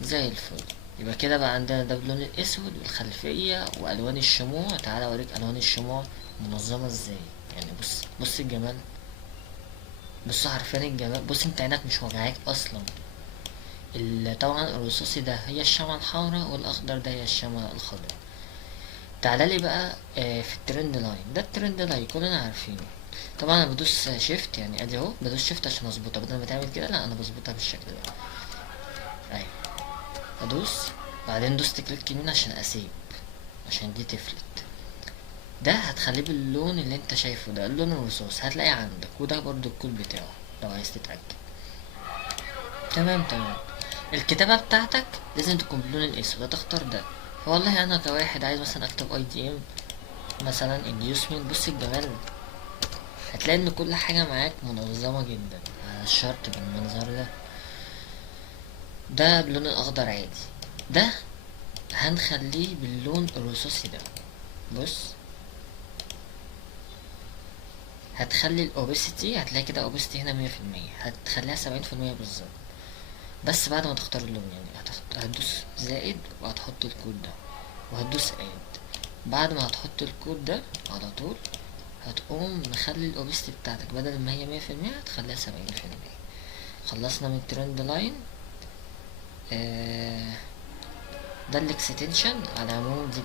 زي الفل. يبقى كده بقى عندنا ده باللون الاسود والخلفية والوان الشموع. تعالى اوريك الوان الشموع منظمة ازاي. يعني بص بص الجمال، بص حرفيا الجمال. بص انت عينك مش وجعاك اصلا. طبعا الرصاصي ده هي الشمعة الحمراء، والاخضر ده هي الشمعة الخضراء. تعالى لي بقى في الترند لاين. ده الترند لاين كلنا عارفينه. طبعا انا بدوس شيفت، يعني ادي اهو بدوس شيفت عشان اظبطها. بدل ما تعمل كده لا، انا بظبطها بالشكل ده. اهي ادوس، بعدين دوست كليك يمين عشان اسيب، عشان دي تفلت. ده هتخليه باللون اللي انت شايفه ده، اللون الرصاص هتلاقيه عندك، وده برضو الكود بتاعه لو عايز تتأكد. تمام تمام. الكتابة بتاعتك لازم تكون باللون الاسود، هتختار ده. فوالله انا كواحد عايز مثلا اكتب اي دي ام مثلا inducement. بص الجمال، هتلاقي ان كل حاجة معاك منظمة جدا على الشرط بالمنظر ده. ده باللون الاخضر عادي. ده هنخليه باللون الرصاصي ده. بص، هتخلي الاوبسيتي، هتلاقي كده اوبسيتي هنا 100%، هتخليها 70% بالظبط. بس بعد ما تختار اللون يعني هتدوس زائد وهتحط الكود ده، وهتدوس اد. بعد ما هتحط الكود ده على طول هتقوم مخلي الاوبستي بتاعتك بدل ما هي 100% هتخليها 70%. خلصنا من الترند لاين. آه ده الاكستنشن على العموم. دي